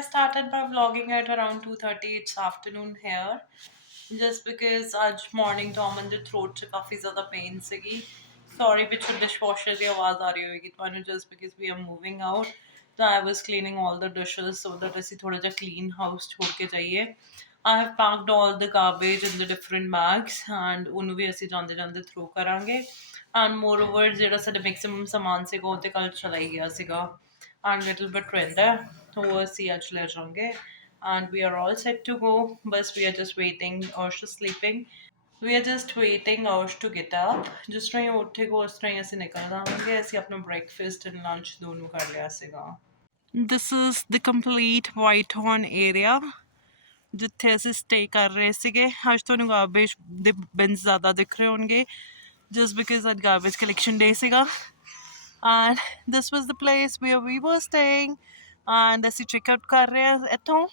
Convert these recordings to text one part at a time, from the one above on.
I started by vlogging at around 2:30. It's afternoon here. Just because आज morning to अमन ਦੇ throat 'ਚ ਕਾਫੀ ਜ਼ਿਆਦਾ pain ਸੀਗੀ. Sorry ਪਿੱਛੋਂ dishwasher ਦੀ ਆਵਾਜ਼ ਆ ਰਹੀ ਹੋਏਗੀ ਤੁਹਾਨੂੰ just because we are moving out. So I was cleaning all the dishes so that ਅਸੀਂ ਥੋੜਾ ਜਿਹਾ clean house ਛੋੜ ਕੇ ਜਾਈਏ. I have packed all the garbage in the different bags and ਉਹਨੂੰ ਵੀ ਅਸੀਂ ਜਾਂਦੇ ਜਾਂਦੇ throw ਕਰਾਂਗੇ. And moreover ਜਿਹੜਾ ਸਾਡਾ maximum ਸਮਾਨ ਸੀਗਾ ਉਹ ਤੇ ਕੱਲ ਚਲਾ ਹੀ ਗਿਆ ਸੀਗਾ. And little bit ਰਹਿੰਦਾ ਹੈ ਉਹ ਅਸੀਂ ਅੱਜ ਲੈ ਜਾਵਾਂਗੇ. And we are all set to go. But we are just waiting. Arsh is sleeping. We are just waiting Arsh to get up. ਜਿਸ ਤਰ੍ਹਾਂ ਹੀ ਉੱਠੇਗਾ ਉਸ ਤਰ੍ਹਾਂ ਹੀ ਅਸੀਂ ਨਿਕਲ ਜਾਵਾਂਗੇ. ਅਸੀਂ ਆਪਣਾ breakfast and lunch ਦੋਨੋਂ ਕਰ ਲਿਆ ਸੀਗਾ. This is the complete Whitehorn area. ਜਿੱਥੇ ਅਸੀਂ stay ਕਰ ਰਹੇ ਸੀਗੇ. ਅੱਜ ਤੁਹਾਨੂੰ garbage ਦੇ bins ਜ਼ਿਆਦਾ ਦਿਖ ਰਹੇ ਹੋਣਗੇ. Just because ਅੱਜ garbage collection day ਸੀਗਾ. And this was the place where we were staying. And ਅਸੀਂ check out ਕਰ ਰਹੇ ਹਾਂ ਇੱਥੋਂ.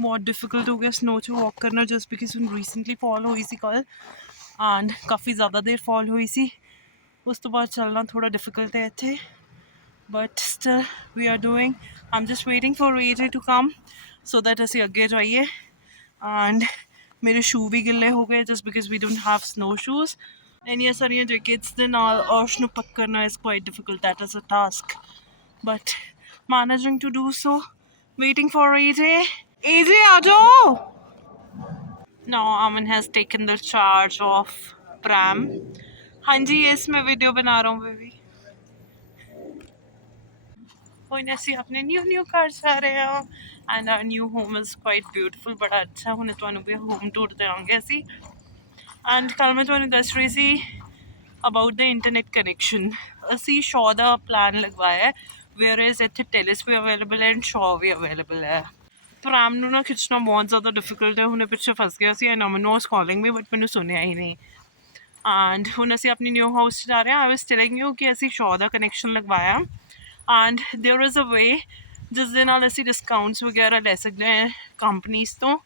ਬਹੁਤ ਡਿਫਿਕਲਟ ਹੋ ਗਿਆ ਸਨੋ 'ਚ ਵਾਕ ਕਰਨਾ ਜਸਟ ਬਿਕਾਜ਼ ਹੁਣ ਰੀਸੈਂਟਲੀ ਫਾਲ ਹੋਈ ਸੀ ਕੱਲ੍ਹ ਐਂਡ ਕਾਫੀ ਜ਼ਿਆਦਾ ਦੇਰ ਫਾਲ ਹੋਈ ਸੀ ਉਸ ਤੋਂ ਬਾਅਦ ਚੱਲਣਾ ਥੋੜ੍ਹਾ ਡਿਫਿਕਲਟ ਹੈ ਇੱਥੇ but still we are doing I'm just waiting for AJ to come so that ਅਸੀਂ ਅੱਗੇ ਜਾਈਏ ਐਂਡ ਮੇਰੇ ਸ਼ੂ ਵੀ ਗਿੱਲੇ ਹੋ ਗਏ just because we don't have snow shoes ਇੰਨੀਆਂ ਸਾਰੀਆਂ ਜੈਕਟਸ ਦੇ ਨਾਲ ਅਰਸ਼ ਨੂੰ ਪੈਕ ਕਰਨਾ is quite difficult that is a task but managing to do so waiting for AJ AJ Ajo! Now Aman has taken the charge of pram. हाँ जी yes मैं video बना रहा हूँ बेबी कोई ना सी अपने न्यू घर जा रहे हैं and our new home is quite beautiful बड़ा अच्छा हुने तो अनु भी home tour देंगे सी and कल मैं तो अनु दस रही सी about the internet connection असी Shaw दा plan लगवाया है whereas इत्थे Telus भी available है and Shaw भी available है ਪ੍ਰਾਮ ਨੂੰ ਨਾ ਖਿੱਚਣਾ ਬਹੁਤ ਜ਼ਿਆਦਾ ਡਿਫਿਕਲਟ ਹੈ ਹੁਣੇ ਪਿੱਛੇ ਫਸ ਗਿਆ ਸੀ and Aman was calling me but ਮੈਨੂੰ ਸੁਣਿਆ ਹੀ ਨਹੀਂ ਐਂਡ ਹੁਣ ਅਸੀਂ ਆਪਣੀ ਨਿਊ ਹਾਊਸ 'ਚ ਜਾ ਰਹੇ ਹਾਂ ਆਈ ਵਾਸ ਟੈਲਿੰਗ ਯੂ ਕਿ ਅਸੀਂ ਸ਼ੋ ਦਾ ਕਨੈਕਸ਼ਨ ਲਗਵਾਇਆ ਐਂਡ ਦੇਅਰ ਇਜ਼ ਅ ਵੇ ਜਿਸ ਦੇ ਨਾਲ ਅਸੀਂ ਡਿਸਕਾਊਂਟਸ ਵਗੈਰਾ ਲੈ ਸਕਦੇ ਹਾਂ ਕੰਪਨੀਜ਼ ਤੋਂ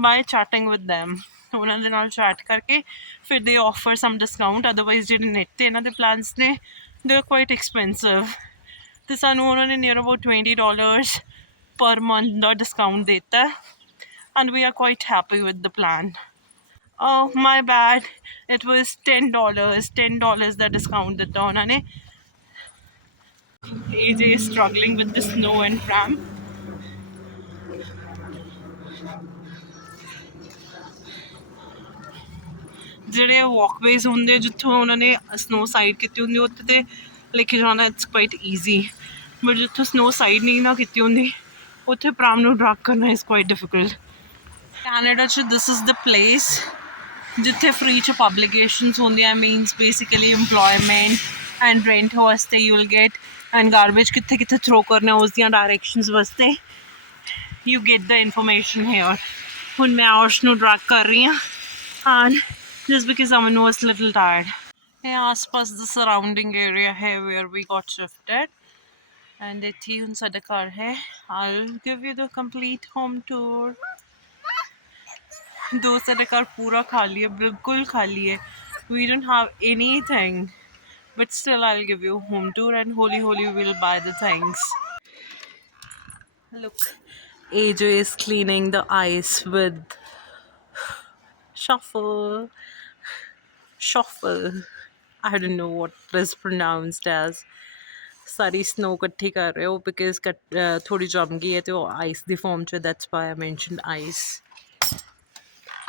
ਬਾਏ ਚੈਟਿੰਗ ਵਿਦ ਦੈਮ ਉਹਨਾਂ ਦੇ ਨਾਲ ਚੈਟ ਕਰਕੇ ਫਿਰ ਦੇ ਆਫਰ ਸਮ ਡਿਸਕਾਊਂਟ ਅਦਰਵਾਈਜ਼ ਜਿਹੜੇ ਨੈਟ 'ਤੇ ਇਹਨਾਂ ਦੇ ਪਲਾਨਸ ਨੇ ਦੇ ਆਰ ਕੁਆਇਟ ਐਕਸਪੈਂਸਿਵ ਅਤੇ ਸਾਨੂੰ ਉਹਨਾਂ ਨੇ near about $20 per month the discount deta and we are quite happy with the plan. Oh my bad, it was $10 the discount deta ਉਹਨਾਂ ਨੇ AJ is struggling with the snow and pram ਜਿਹੜੇ walkways ਹੁੰਦੇ ਜਿੱਥੋਂ ਉਹਨਾਂ ਨੇ snow side ਕੀਤੀ ਹੁੰਦੀ ਉੱਥੇ ਤੇ ਲੈ ਕੇ ਜਾਣਾ it's quite easy but ਜਿੱਥੋਂ snow side ਨਹੀਂ ਨਾ ਕੀਤੀ ਹੁੰਦੀ ਉੱਥੇ ਪ੍ਰਾਮ ਨੂੰ ਡਰੈਗ ਕਰਨਾ ਇਜ਼ ਕੁਆਇਟ ਡਿਫਿਕਲਟ ਕੈਨੇਡਾ 'ਚ ਦਿਸ ਇਜ਼ ਦ ਪਲੇਸ ਜਿੱਥੇ ਫ੍ਰੀ 'ਚ ਪਬਲੀਕੇਸ਼ਨਸ ਹੁੰਦੀਆਂ means basically employment and rent ਵਾਸਤੇ you will get and garbage ਕਿੱਥੇ ਕਿੱਥੇ ਥਰੋ ਕਰਨਾ ਉਸ ਦੀਆਂ ਡਾਇਰੈਕਸ਼ਨਸ ਵਾਸਤੇ you get the information here ਹੁਣ ਮੈਂ ਅਰਸ਼ ਨੂੰ ਡਰੈਗ ਕਰ ਰਹੀ ਹਾਂ and just because Aman was little tired ਇਹ ਆਸ ਪਾਸ ਦਾ ਸਰਾਊਂਡਿੰਗ ਏਰੀਆ ਹੈ where we got shifted and ਇੱਥੇ ਹੁਣ ਸਾਡਾ ਘਰ ਹੈ I'll give you the complete home tour ਦੋ ਸਾਡਾ ਘਰ ਪੂਰਾ ਖਾਲੀ ਹੈ ਬਿਲਕੁਲ ਖਾਲੀ ਹੈ we don't have anything but still I'll give you home tour and holi we'll buy the things look AJ is cleaning the ice with shuffle I don't know what it is pronounced as sorry snow ਇਕੱਠੀ ਕਰ ਰਹੇ ਹੋ because ਥੋੜ੍ਹੀ ਜੰਮ ਗਈ ਹੈ ਅਤੇ ਉਹ ਆਈਸ ਦੀ ਫੋਰਮ 'ਚ that's why I mentioned ice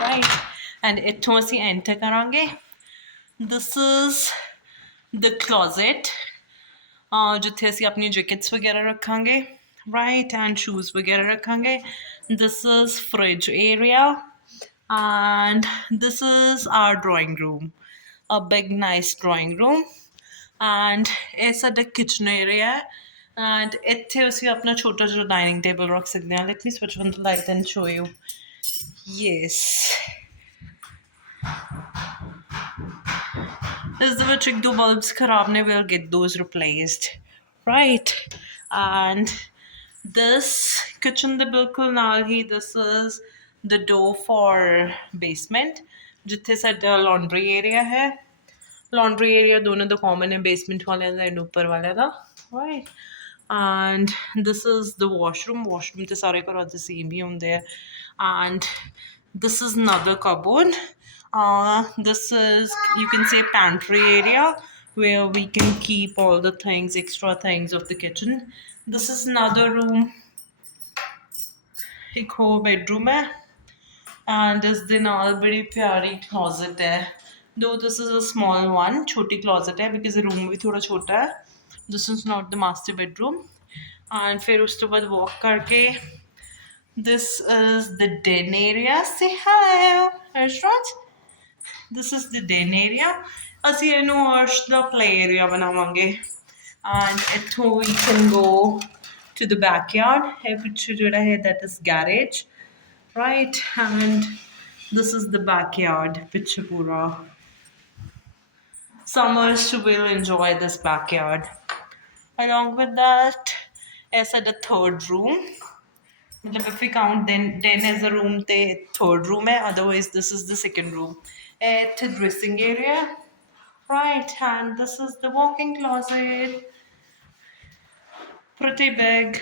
right and ਇੱਥੋਂ ਅਸੀਂ ਐਂਟਰ ਕਰਾਂਗੇ ਦਿਸ ਇਜ਼ ਦ ਕਲੋਜ਼ਟ ਜਿੱਥੇ ਅਸੀਂ ਆਪਣੀ ਜੈਕਟਸ ਵਗੈਰਾ ਰੱਖਾਂਗੇ ਰਾਈਟ ਐਂਡ ਸ਼ੂਜ਼ ਵਗੈਰਾ ਰੱਖਾਂਗੇ this is fridge area and this is our drawing room a big nice drawing room and ਇਹ ਸਾਡਾ ਕਿਚਨ ਏਰੀਆ ਹੈ ਐਂਡ ਇੱਥੇ ਅਸੀਂ ਆਪਣਾ ਛੋਟਾ ਜਿਹਾ ਡਾਈਨਿੰਗ ਟੇਬਲ ਰੱਖ ਸਕਦੇ ਹਾਂ let me switch on the light and show you yes ਇਸ ਦੇ ਵਿੱਚ ਇੱਕ ਦੋ ਬਲਬਸ ਖਰਾਬ ਨੇ will get those replaced right and this kitchen ਦੇ ਬਿਲਕੁਲ ਨਾਲ ਹੀ this is the door for basement ਜਿੱਥੇ ਸਾਡਾ ਲਾਂਡਰੀ ਏਰੀਆ ਹੈ laundry area दोनों तो कॉमन है बेसमेंट वाले का एंड ऊपर वाले का right And this is the washroom ਤੇ ਸਾਰੇ ਘਰਾਂ 'ਚ same ਹੀ ਹੁੰਦੇ ਆ and this is another cupboard. This is, you can say, pantry area where we can keep all the things, extra things of the kitchen. This is another room. एक ਹੋਰ bedroom है and ਇਸ ਦੇ ਨਾਲ ਬੜੀ ਪਿਆਰੀ closet ਹੈ though this is a small one ਛੋਟੀ closet ਹੈ because the room ਵੀ ਥੋੜਾ ਛੋਟਾ ਹੈ. This is not the master bedroom. And ਫਿਰ ਉਸ ਤੋਂ ਬਾਅਦ walk ਕਰਕੇ this is the den area. Say hello, Harshrat. This is the den area. ਅਸੀਂ ਇਹਨੂੰ ਅਰਸ਼ ਦਾ play area ਬਣਾਵਾਂਗੇ and ਇੱਥੋਂ we can go to the backyard. ਇਹ ਪਿੱਛੇ ਜਿਹੜਾ ਹੈ that is garage, right? And this is the backyard ਪਿੱਛੇ ਪੂਰਾ. Summers will enjoy this backyard. Along with that, as at the third room. If we count then as a room, the third room hai. Otherwise, this is the second room. It's a dressing area, right? And this is the walk-in closet. Pretty big.